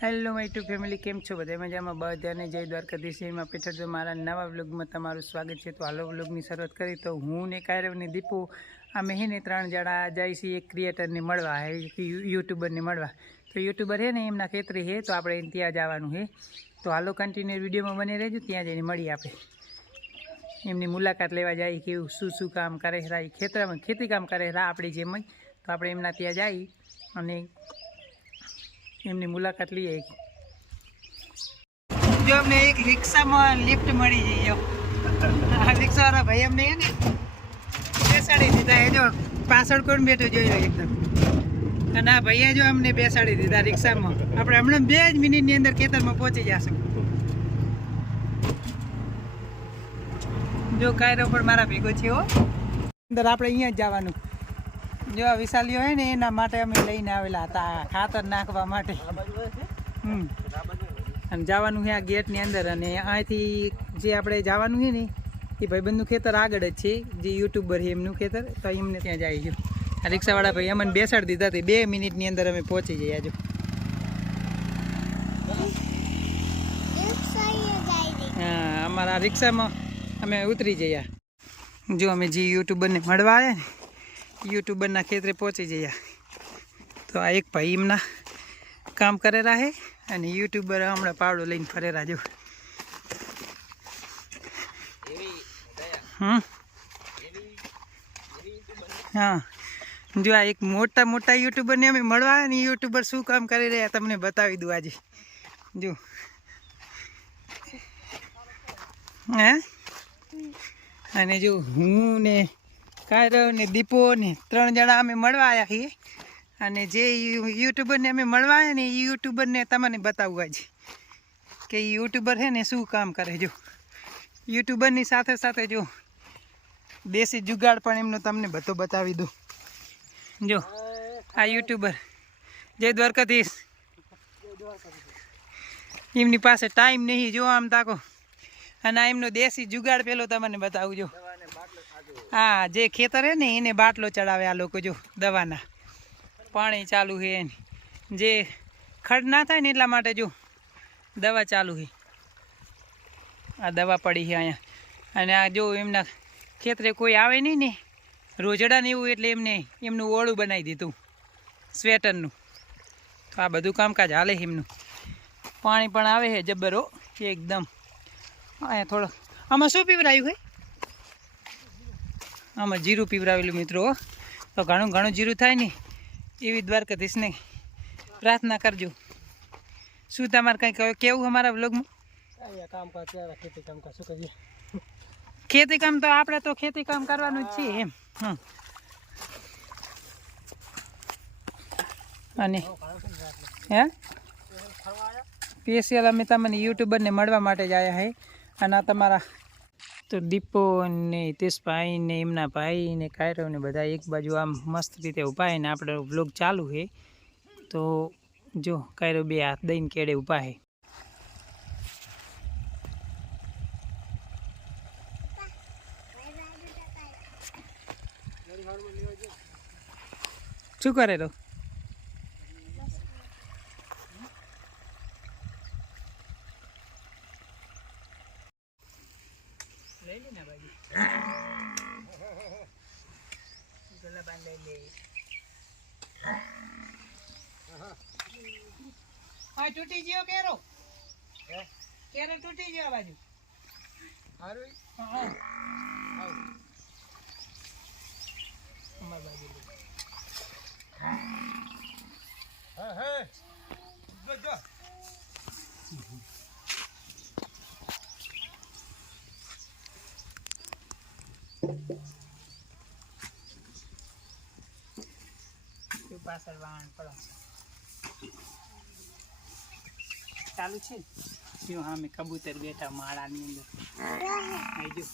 Hello my two family કેમ છો બધા? મજામાં? બધાને જય દ્વારકાધીશ. એમાં પેઠળ તો મારા નવા વ્લોગમાં તમારું સ્વાગત છે. તો હાલો વ્લોગની શરૂઆત કરી તો હું ને કાયરવ ને દીપુ, અમે હે ને ત્રણ જણા જાય છીએ એક ક્રિએટરને મળવા યુટ્યુબરને મળવા. તો યુટ્યુબર હે ને એમના ખેતરે હે, તો આપણે ત્યાં જવાનું હે. તો હાલો કન્ટિન્યુ વિડીયોમાં બને રહેજો, ત્યાં જઈને મળીએ આપણે. એમની મુલાકાત લેવા જાય કે શું શું કામ કરે રા એ ખેતરમાં, ખેતી કામ કરે રા આપણી જેમ તો આપણે એમના ત્યાં જઈ અને એમની મુલાકાત લઈએ જો અમને એક રિક્ષામાં લિફ્ટ મળી જઈ રિક્ષાવાળા ભાઈ અમને ને બેસાડી દીધા. એ જો પાછળ કોણ બેઠું જોઈ એકદમ અને આ ભાઈએ જો અમને બેસાડી દીધા રિક્ષામાં. આપણે હમણાં બે જ મિનિટની અંદર ખેતરમાં પહોંચી જશું. જો કાયરો પણ મારા ભેગો છે હો. અંદર આપણે અહીંયા જ જવાનું. જો આ વિશાલીઓ હોય ને, એના માટે અમે લઈને આવેલા હતા ખાતર નાખવા માટે. હમ. અને જવાનું છે આ ગેટની અંદર અને અહીંથી જે આપણે જવાનું છે ને, એ ભાઈબંધનું ખેતર આગળ જ છે, જે યુટ્યુબર છે એમનું ખેતર. તો એમને ત્યાં જાય છે. આ રિક્ષાવાળા ભાઈ અમને બેસાડી દીધા હતી. બે મિનિટની અંદર અમે પહોંચી જઈએ જો હા, અમારા રિક્ષામાં અમે ઉતરી જઈએ. જો અમે જે યુટ્યુબરને મળવા આવ્યા ને યુટ્યુબરના ખેતરે પહોંચી જઈએ. તો આ એક ભાઈ એમના કામ કરેલા છે અને યુટ્યુબર હમણાં પાવડો લઈને ફરેલા જો હમ? હા. જો આ એક મોટા મોટા યુટ્યુબરને અમે મળવા અને યુટ્યુબર શું કામ કરી રહ્યા તમને બતાવી દઉં આજે. જો. હે? અને જો હું ને કાયરવ ને દીપો ને ત્રણ જણા અમે મળવા આવ્યા છીએ. અને જે યુટ્યુબરને અમે મળવા આવ્યા ને એ યુટ્યુબરને તમને બતાવવું આજે કે યુટ્યુબર છે ને શું કામ કરે જો. યુટ્યુબરની સાથે સાથે જો દેશી જુગાડ પણ એમનો તમને બધો બતાવી દઉં. જો, આ યુટ્યુબર જય દ્વારકાધીશ. એમની પાસે ટાઈમ નહીં, જો આમ તાકો અને આ એમનો દેશી જુગાડ પેલો તમને બતાવું જો. હા, જે ખેતર હે ને, એને બાટલો ચડાવે આ લોકો જો દવાના. પાણી ચાલુ છે એને. જે ખડ ના થાય ને એટલા માટે જો દવા ચાલુ છે આ દવા પડી છે અહીંયા. અને આ જો એમના ખેતરે કોઈ આવે નહીં ને, રોજડા ને એવું એટલે એમને એમનું ઓળું બનાવી દીધું, સ્વેટરનું. તો આ બધું કામકાજ હાલે એમનું. પાણી પણ આવે છે જબ્બરો એકદમ. અહીંયા થોડો આમાં શું પીવરાયું હોય આમાં જીરું પીવરાવેલું મિત્રો તો ઘણું ઘણું જીરું થાય ને એવી દ્વારકાધીશને પ્રાર્થના કરજો. શું તમારે કંઈ કેવું અમારા બ્લોગમાં કામકાજ ખેતી કામકાજ શું કરીએ? ખેતી કામ તો આપણે તો ખેતી કામ કરવાનું જ છે એમ. અને હે? સ્પેશિયલ અમે તમને યુટ્યુબરને મળવા માટે જ આવ્યા હે. અને આ તમારા તો દીપો ને હિતેશભાઈ ને એમના ભાઈ ને કાયરવ ને બધા એક બાજુ આમ મસ્ત રીતે ઊભા ને આપણે વ્લોગ ચાલુ છે તો જો કાયરવ બે હાથ દઈને કેડે ઊભા છે શું કરે તો લઈ લે ને બાજુ ગલા બાંધ લઈ લે હા તૂટી ગયો કેરો. કેરો તૂટી ગયો બાજુ. સારું હા હા અમાર બાજુ લે. હા હા જો જો તું પાછળ વાહન પડો ચાલુ છે જો હા મેં કબૂતર બેઠા માળાની અંદર અહીં જો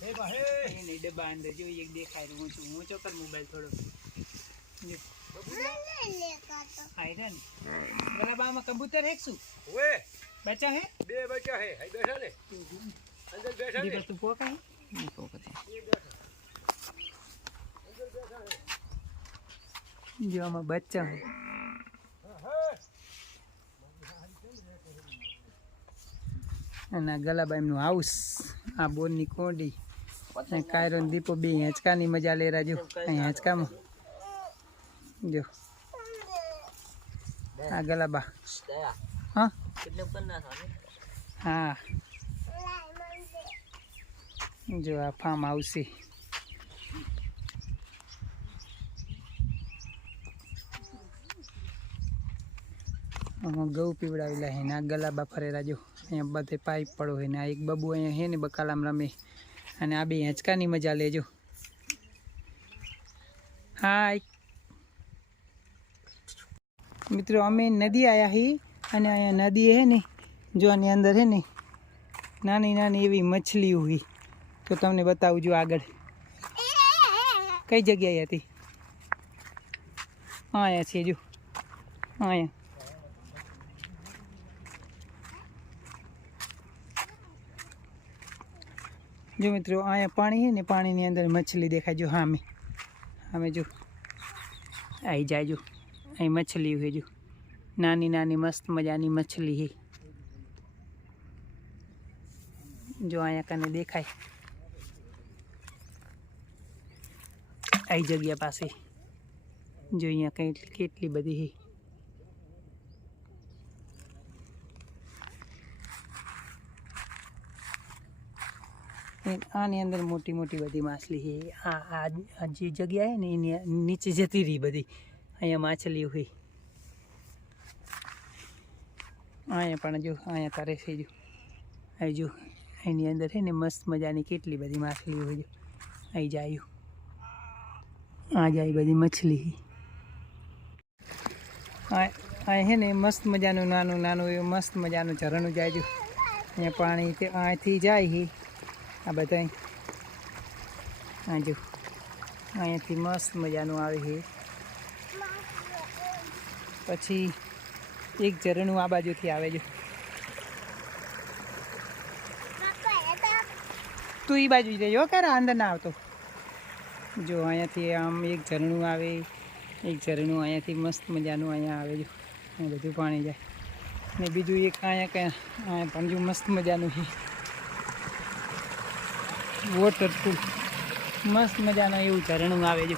હે બા હે એને ડબ્બા અંદર જો એક દેખાય રહ્યું હું છું હું ચોકર મોબાઈલ થોડો જો આઈ ને ગલાબામાં કબૂતર હેક શું ઓએ બચ્ચા હે બે બચ્ચા હે હઈ બેઠા ને અંદર બેઠા ને દીપક તું પોકા હે તો પછી જો આમાં બચ્ચા. અને ગલાબાઈનું હાઉસ, આ બોરની કોડી. અને કાયરો દીપો બે હેંચકાની મજા લઈ રહ્યા જો અહીં હેંચકામાં. જો. આ ગલાબા. હા? હા. જો આ ફાર્મ આવશે છે. આમાં ઘઉં પીવડાવેલા હે ને આ ગલાબા ફરેલા જો. અહીંયા બધે પાઇપ પડો હોય ને આ એક બબુ અહીંયા હે ને બકાલામ રમે. અને આ બે હેંચકાની મજા લેજો. હા મિત્રો, અમે નદી આવ્યા હી અને અહીંયા નદી હે ને, જો આની અંદર હે ને નાની નાની એવી મછલી હોય તો તમને બતાવું જો આગળ. કઈ જગ્યાએ હતી? અહીંયા છે જો. અહીંયા. જો મિત્રો, અહીંયા પાણી છે ને, પાણીની અંદર મછલી દેખાય જો હા હામે અમે જો. આવી જાય જો. અહીં મછલી હોય જો. નાની નાની મસ્ત મજાની મછલી છે. જો અહીંયા કને દેખાય. આવી જગ્યા પાસે? જો અહીંયા કંઈ કેટલી બધી આની અંદર મોટી મોટી બધી માછલી છે આ આ જે જગ્યા ને એની નીચે જતી રહી બધી. અહીંયા માછલીઓ હોય અહીંયા પણ જો, અહીંયા તારે છે જો. અહીં જો, એની અંદર છે ને મસ્ત મજાની કેટલી બધી માછલીઓ હોય જો. અહીં જાય. આ જાય બધી મછલી આ છે ને મસ્ત મજાનું નાનું નાનું એવું મસ્ત મજાનું ઝરણું જાય જો અહીંયા પાણી તે અહીંથી જાય છે આ બધા આ જો. અહીંયાથી મસ્ત મજાનું આવે છે પછી એક ઝરણું આ બાજુથી આવે છે. તું એ બાજુ જઈ કરે અંદર ના આવતો? જો અહીંયાથી આમ એક ઝરણું આવે, એક ઝરણું અહીંયાથી મસ્ત મજાનું અહીંયા આવે જો અહીં બધું પાણી જાય. ને બીજું એક અહીંયા ક્યાં પણ જો મસ્ત મજાનું છે. વોટરફૂલ મસ્ત મજાનું એવું ઝરણું આવે છે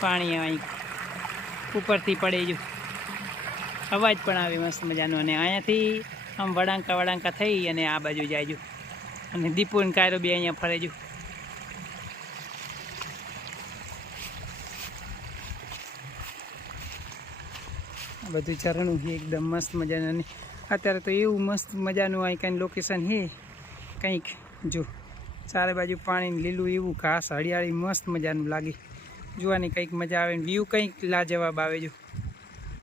પાણી અહીં ઉપરથી પડે જો. અવાજ પણ આવે મસ્ત મજાનો અને અહીંયાથી આમ વળાંકા વળાંકા થઈ અને આ બાજુ જાય જો. અને દીપુન ને કાયરો બી અહીંયા ફરે જો. બધું ઝરણું છે એકદમ મસ્ત મજાનું. અત્યારે તો એવું મસ્ત મજાનું અહીં કંઈ લોકેશન છે કંઈક જો, ચારે બાજુ પાણી લીલું એવું ઘાસ, હરિયાળી, મસ્ત મજાનું લાગે. જોવાની કંઈક મજા આવે વ્યૂ કંઈક લાજવાબ આવે જો.